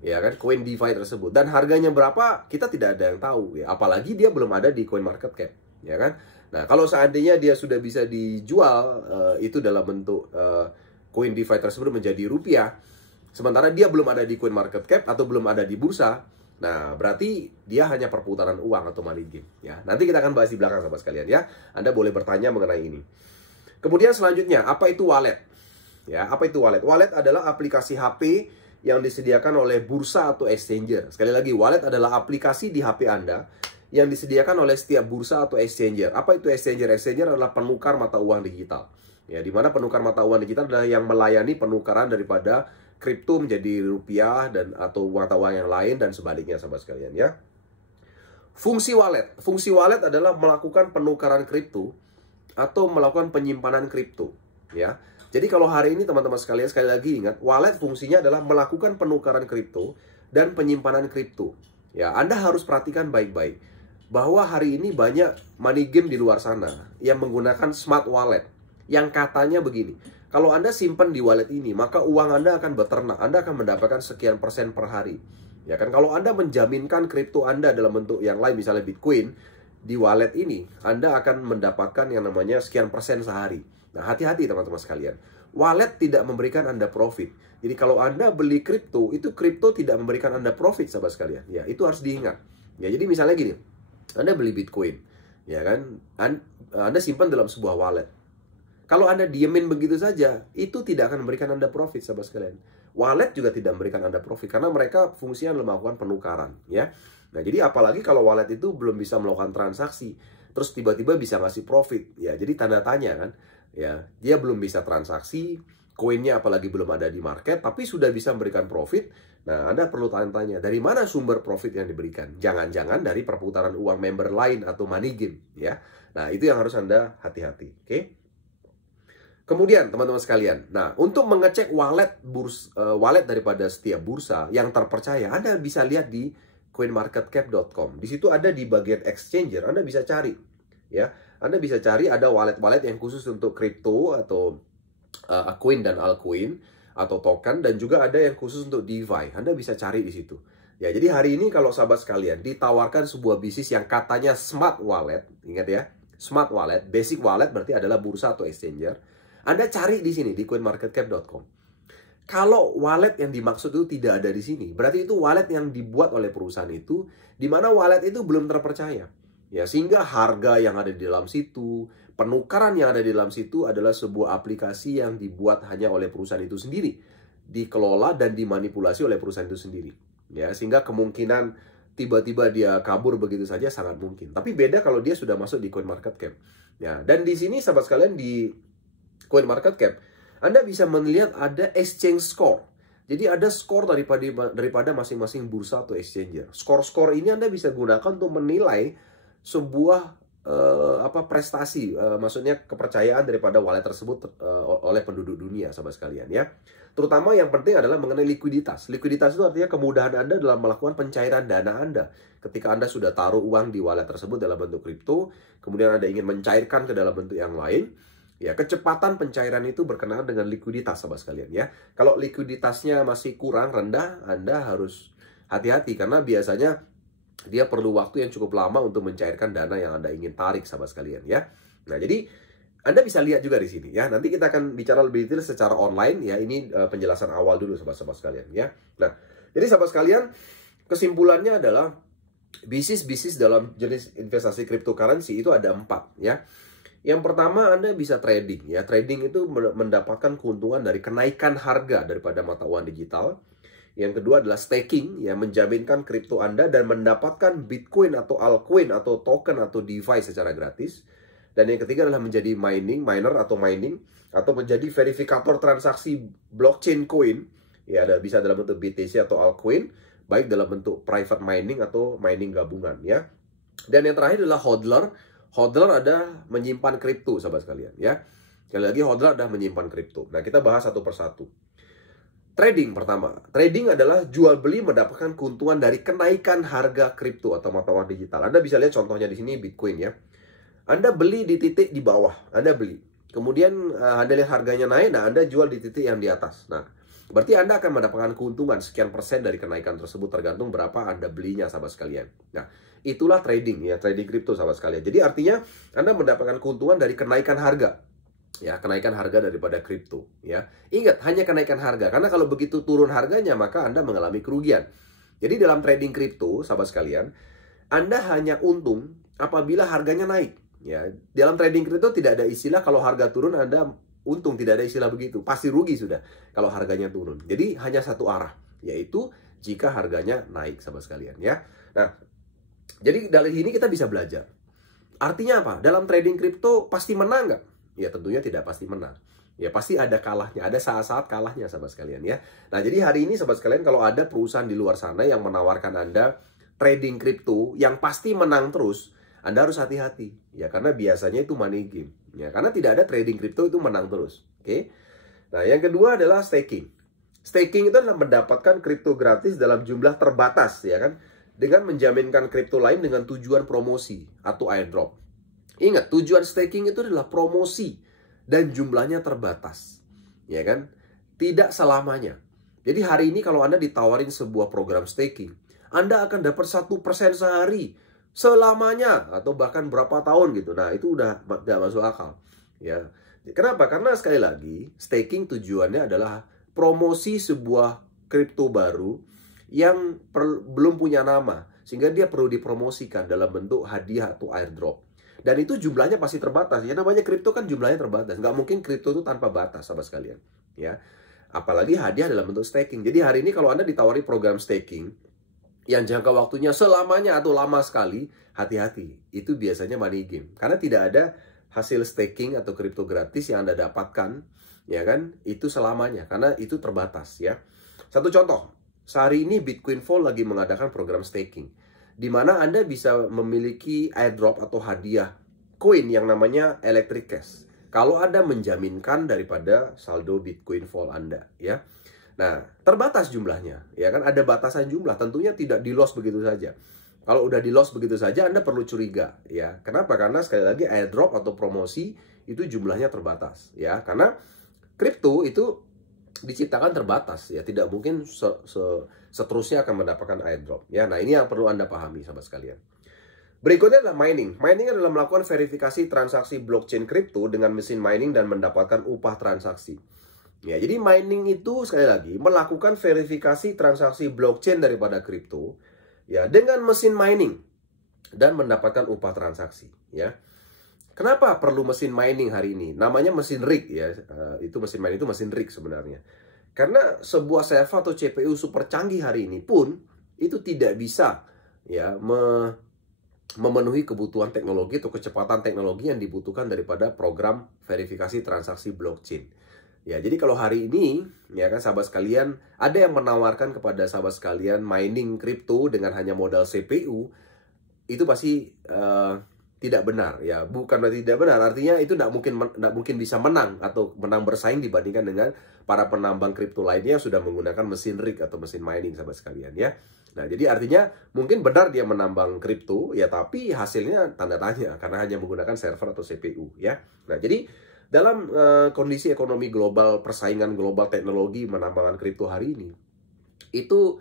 ya kan? Coin DeFi tersebut. Dan harganya berapa kita tidak ada yang tahu, ya. Apalagi dia belum ada di coin market cap, ya kan? Nah, kalau seandainya dia sudah bisa dijual itu dalam bentuk koin DeFi tersebut menjadi rupiah, sementara dia belum ada di coin market cap atau belum ada di bursa, nah berarti dia hanya perputaran uang atau money game. Ya, nanti kita akan bahas di belakang sahabat sekalian ya. Anda boleh bertanya mengenai ini. Kemudian selanjutnya, apa itu wallet? Ya, apa itu wallet? Wallet adalah aplikasi HP yang disediakan oleh bursa atau exchanger. Sekali lagi, wallet adalah aplikasi di HP Anda yang disediakan oleh setiap bursa atau exchanger. Apa itu exchanger? Exchanger adalah penukar mata uang digital. Ya, di mana penukar mata uang digital adalah yang melayani penukaran daripada kripto menjadi rupiah dan atau mata uang yang lain dan sebaliknya sahabat sekalian ya. Fungsi wallet adalah melakukan penukaran kripto atau melakukan penyimpanan kripto ya. Jadi kalau hari ini teman-teman sekalian, sekali lagi ingat, wallet fungsinya adalah melakukan penukaran kripto dan penyimpanan kripto. Ya, Anda harus perhatikan baik-baik bahwa hari ini banyak money game di luar sana yang menggunakan smart wallet yang katanya begini. Kalau Anda simpan di wallet ini, maka uang Anda akan beternak. Anda akan mendapatkan sekian persen per hari. Ya kan, kalau Anda menjaminkan kripto Anda dalam bentuk yang lain, misalnya Bitcoin, di wallet ini, Anda akan mendapatkan yang namanya sekian persen sehari. Nah, hati-hati teman-teman sekalian. Wallet tidak memberikan Anda profit. Jadi kalau Anda beli kripto, itu kripto tidak memberikan Anda profit, sahabat sekalian. Ya, itu harus diingat. Ya, jadi misalnya gini, Anda beli Bitcoin, ya kan, Anda simpan dalam sebuah wallet. Kalau Anda diemin begitu saja, itu tidak akan memberikan Anda profit, sahabat sekalian. Wallet juga tidak memberikan Anda profit, karena mereka fungsinya melakukan penukaran. Ya. Nah, jadi apalagi kalau wallet itu belum bisa melakukan transaksi, terus tiba-tiba bisa ngasih profit. Ya, jadi tanda tanya kan. Ya, dia belum bisa transaksi, koinnya apalagi belum ada di market, tapi sudah bisa memberikan profit. Nah, Anda perlu tanya-tanya, dari mana sumber profit yang diberikan? Jangan-jangan dari perputaran uang member lain atau money game. Ya. Nah, itu yang harus Anda hati-hati. Oke? Kemudian teman-teman sekalian, nah untuk mengecek wallet daripada setiap bursa yang terpercaya, Anda bisa lihat di coinmarketcap.com. Di situ ada di bagian exchanger, Anda bisa cari, ya. Anda bisa cari ada wallet-wallet yang khusus untuk kripto atau coin dan altcoin atau token, dan juga ada yang khusus untuk DeFi. Anda bisa cari di situ. Ya, jadi hari ini kalau sahabat sekalian ditawarkan sebuah bisnis yang katanya smart wallet, ingat ya, smart wallet, basic wallet berarti adalah bursa atau exchanger. Anda cari di sini di coinmarketcap.com. Kalau wallet yang dimaksud itu tidak ada di sini, berarti itu wallet yang dibuat oleh perusahaan itu, di mana wallet itu belum terpercaya. Ya, sehingga harga yang ada di dalam situ, penukaran yang ada di dalam situ adalah sebuah aplikasi yang dibuat hanya oleh perusahaan itu sendiri, dikelola dan dimanipulasi oleh perusahaan itu sendiri. Ya, sehingga kemungkinan tiba-tiba dia kabur begitu saja sangat mungkin. Tapi beda kalau dia sudah masuk di CoinMarketCap. Ya, dan di sini sahabat sekalian di CoinMarketCap, Anda bisa melihat ada exchange score. Jadi ada skor daripada masing-masing bursa atau exchanger. Skor-skor ini Anda bisa gunakan untuk menilai sebuah prestasi, maksudnya kepercayaan daripada wallet tersebut oleh penduduk dunia, sahabat sekalian ya. Terutama yang penting adalah mengenai likuiditas. Likuiditas itu artinya kemudahan Anda dalam melakukan pencairan dana Anda. Ketika Anda sudah taruh uang di wallet tersebut dalam bentuk kripto, kemudian Anda ingin mencairkan ke dalam bentuk yang lain, ya, kecepatan pencairan itu berkenaan dengan likuiditas, sahabat sekalian ya. Kalau likuiditasnya masih kurang rendah, Anda harus hati-hati karena biasanya dia perlu waktu yang cukup lama untuk mencairkan dana yang Anda ingin tarik, sahabat sekalian ya. Nah, jadi Anda bisa lihat juga di sini ya. Nanti kita akan bicara lebih detail secara online ya. Ini penjelasan awal dulu sahabat-sahabat sekalian ya. Nah, jadi sahabat sekalian, kesimpulannya adalah bisnis dalam jenis investasi cryptocurrency itu ada 4 ya. Yang pertama, Anda bisa trading ya. Trading itu mendapatkan keuntungan dari kenaikan harga daripada mata uang digital. Yang kedua adalah staking, ya, menjaminkan kripto Anda dan mendapatkan Bitcoin atau altcoin atau token atau DeFi secara gratis. Dan yang ketiga adalah menjadi miner atau mining atau menjadi verifikator transaksi blockchain coin. Ya, bisa dalam bentuk BTC atau altcoin, baik dalam bentuk private mining atau mining gabungan ya. Dan yang terakhir adalah hodler. Hodler ada menyimpan kripto, sahabat sekalian ya. Sekali lagi, hodler ada menyimpan kripto. Nah, kita bahas satu persatu. Trading pertama. Trading adalah jual beli mendapatkan keuntungan dari kenaikan harga kripto atau mata uang digital. Anda bisa lihat contohnya di sini Bitcoin ya. Anda beli di titik di bawah, Anda beli. Kemudian Anda lihat harganya naik, nah Anda jual di titik yang di atas. Nah, berarti Anda akan mendapatkan keuntungan sekian persen dari kenaikan tersebut tergantung berapa Anda belinya, sahabat sekalian. Nah, itulah trading ya, trading kripto, sahabat sekalian. Jadi artinya Anda mendapatkan keuntungan dari kenaikan harga. Ya, kenaikan harga daripada kripto, ya. Ingat, hanya kenaikan harga, karena kalau begitu turun harganya maka Anda mengalami kerugian. Jadi dalam trading kripto, sahabat sekalian, Anda hanya untung apabila harganya naik. Ya, dalam trading kripto tidak ada istilah kalau harga turun Anda untung, tidak ada istilah begitu. Pasti rugi sudah kalau harganya turun. Jadi hanya satu arah, yaitu jika harganya naik, sahabat sekalian, ya. Nah, jadi dari ini kita bisa belajar. Artinya apa? Dalam trading kripto pasti menang nggak? Ya tentunya tidak pasti menang. Ya pasti ada kalahnya, ada saat-saat kalahnya, sahabat sekalian, ya. Nah, jadi hari ini sahabat sekalian, kalau ada perusahaan di luar sana yang menawarkan Anda trading kripto yang pasti menang terus, Anda harus hati-hati, ya, karena biasanya itu money game, ya, karena tidak ada trading kripto itu menang terus. Oke. Nah, yang kedua adalah staking. Staking itu adalah mendapatkan kripto gratis dalam jumlah terbatas, ya kan, dengan menjaminkan kripto lain dengan tujuan promosi atau airdrop. Ingat, tujuan staking itu adalah promosi dan jumlahnya terbatas, ya kan? Tidak selamanya. Jadi hari ini kalau Anda ditawarin sebuah program staking, Anda akan dapat 1% sehari selamanya atau bahkan berapa tahun gitu. Nah, itu udah tidak masuk akal, ya. Kenapa? Karena sekali lagi, staking tujuannya adalah promosi sebuah kripto baru yang belum punya nama, sehingga dia perlu dipromosikan dalam bentuk hadiah atau airdrop. Dan itu jumlahnya pasti terbatas. Ya, namanya kripto kan jumlahnya terbatas. Nggak mungkin kripto itu tanpa batas, sahabat sekalian, ya. Apalagi hadiah dalam bentuk staking. Jadi hari ini kalau Anda ditawari program staking yang jangka waktunya selamanya atau lama sekali, hati-hati. Itu biasanya money game. Karena tidak ada hasil staking atau kripto gratis yang Anda dapatkan, ya kan? Itu selamanya, karena itu terbatas, ya. Satu contoh, sehari ini Bitcoin Vault lagi mengadakan program staking, di mana Anda bisa memiliki airdrop atau hadiah koin yang namanya Electric Cash kalau Anda menjaminkan daripada saldo Bitcoin Vault Anda, ya. Nah, terbatas jumlahnya, ya kan, ada batasan jumlah, tentunya tidak di-loss begitu saja. Kalau udah di-loss begitu saja, Anda perlu curiga, ya. Kenapa? Karena sekali lagi airdrop atau promosi itu jumlahnya terbatas, ya. Karena kripto itu diciptakan terbatas, ya, tidak mungkin seterusnya akan mendapatkan airdrop, ya. Nah, ini yang perlu Anda pahami, sahabat sekalian. Berikutnya adalah mining. Mining adalah melakukan verifikasi transaksi blockchain kripto dengan mesin mining dan mendapatkan upah transaksi. Ya, jadi mining itu sekali lagi melakukan verifikasi transaksi blockchain daripada kripto, ya, dengan mesin mining dan mendapatkan upah transaksi, ya. Kenapa perlu mesin mining hari ini? Namanya mesin rig, ya. Itu mesin mining itu mesin rig sebenarnya. Karena sebuah server atau CPU super canggih hari ini pun itu tidak bisa, ya, memenuhi kebutuhan teknologi atau kecepatan teknologi yang dibutuhkan daripada program verifikasi transaksi blockchain. Ya, jadi kalau hari ini, ya kan, sahabat sekalian, ada yang menawarkan kepada sahabat sekalian mining kripto dengan hanya modal CPU, itu pasti tidak benar, ya. Bukan berarti tidak benar, artinya itu tidak mungkin bisa menang atau menang bersaing dibandingkan dengan para penambang kripto lainnya yang sudah menggunakan mesin rig atau mesin mining, sahabat sekalian, ya. Nah, jadi artinya mungkin benar dia menambang kripto, ya, tapi hasilnya tanda tanya karena hanya menggunakan server atau CPU, ya. Nah, jadi dalam kondisi ekonomi global, persaingan global teknologi menambangkan kripto hari ini, itu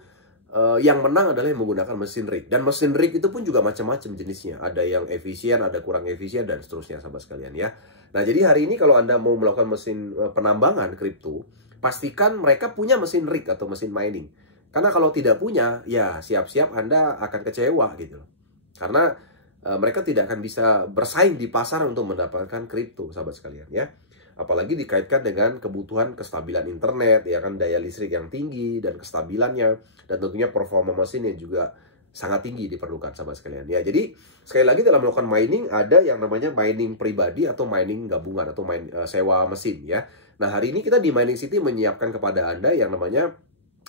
yang menang adalah yang menggunakan mesin rig. Dan mesin rig itu pun juga macam-macam jenisnya. Ada yang efisien, ada kurang efisien, dan seterusnya, sahabat sekalian, ya. Nah, jadi hari ini kalau Anda mau melakukan mesin penambangan kripto, pastikan mereka punya mesin rig atau mesin mining. Karena kalau tidak punya, ya siap-siap Anda akan kecewa gitu loh. Karena mereka tidak akan bisa bersaing di pasar untuk mendapatkan kripto, sahabat sekalian, ya. Apalagi dikaitkan dengan kebutuhan kestabilan internet, ya kan, daya listrik yang tinggi dan kestabilannya, dan tentunya performa mesin yang juga sangat tinggi diperlukan, sahabat sekalian, ya. Jadi sekali lagi dalam melakukan mining ada yang namanya mining pribadi atau mining gabungan atau sewa mesin, ya. Nah, hari ini kita di Mining City menyiapkan kepada Anda yang namanya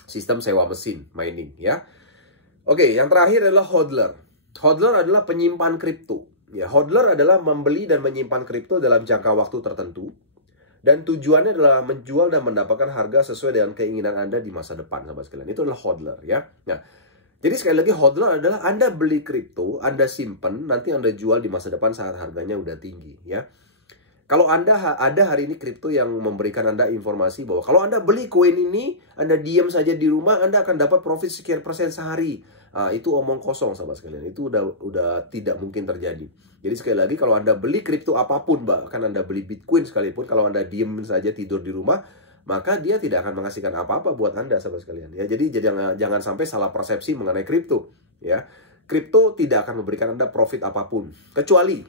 sistem sewa mesin mining, ya. Oke, yang terakhir adalah hodler. Hodler adalah penyimpan kripto. Ya, hodler adalah membeli dan menyimpan kripto dalam jangka waktu tertentu. Dan tujuannya adalah menjual dan mendapatkan harga sesuai dengan keinginan Anda di masa depan, sahabat sekalian. Itu adalah hodler, ya. Nah, jadi sekali lagi hodler adalah Anda beli kripto, Anda simpan, nanti Anda jual di masa depan saat harganya udah tinggi, ya. Kalau ada hari ini kripto yang memberikan Anda informasi bahwa kalau Anda beli koin ini, Anda diam saja di rumah, Anda akan dapat profit sekian persen sehari. Itu omong kosong sahabat sekalian. Itu udah tidak mungkin terjadi. Jadi sekali lagi, kalau Anda beli kripto apapun, bahkan Anda beli Bitcoin sekalipun, kalau Anda diam saja tidur di rumah, maka dia tidak akan menghasilkan apa-apa buat Anda sahabat sekalian. Ya, jadi jangan sampai salah persepsi mengenai kripto. Ya, kripto tidak akan memberikan Anda profit apapun, kecuali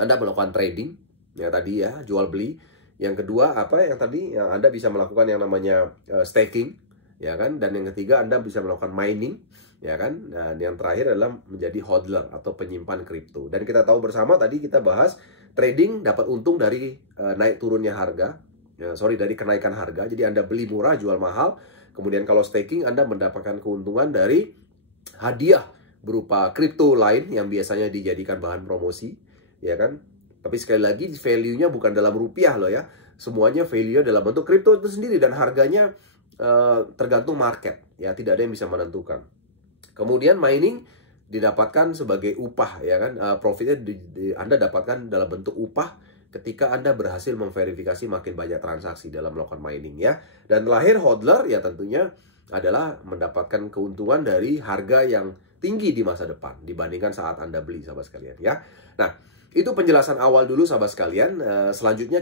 Anda melakukan trading. Ya tadi ya, jual beli. Yang kedua yang tadi yang Anda bisa melakukan yang namanya staking, ya kan? Dan yang ketiga Anda bisa melakukan mining, ya kan? Dan yang terakhir adalah menjadi hodler atau penyimpan kripto. Dan kita tahu bersama tadi kita bahas trading dapat untung dari naik turunnya harga. Dari kenaikan harga. Jadi Anda beli murah, jual mahal. Kemudian kalau staking Anda mendapatkan keuntungan dari hadiah berupa kripto lain yang biasanya dijadikan bahan promosi, ya kan? Tapi sekali lagi value-nya bukan dalam rupiah loh ya. Semuanya value dalam bentuk kripto itu sendiri dan harganya tergantung market. Ya, tidak ada yang bisa menentukan. Kemudian mining didapatkan sebagai upah ya kan. Profitnya Anda dapatkan dalam bentuk upah ketika Anda berhasil memverifikasi makin banyak transaksi dalam melakukan mining ya. Dan terakhir hodler ya tentunya adalah mendapatkan keuntungan dari harga yang tinggi di masa depan dibandingkan saat Anda beli sahabat sekalian ya. Nah, itu penjelasan awal dulu sahabat sekalian. Selanjutnya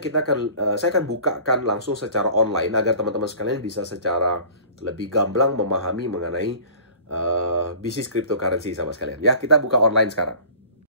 saya akan bukakan langsung secara online agar teman-teman sekalian bisa secara lebih gamblang memahami mengenai bisnis cryptocurrency sahabat sekalian. Ya, kita buka online sekarang.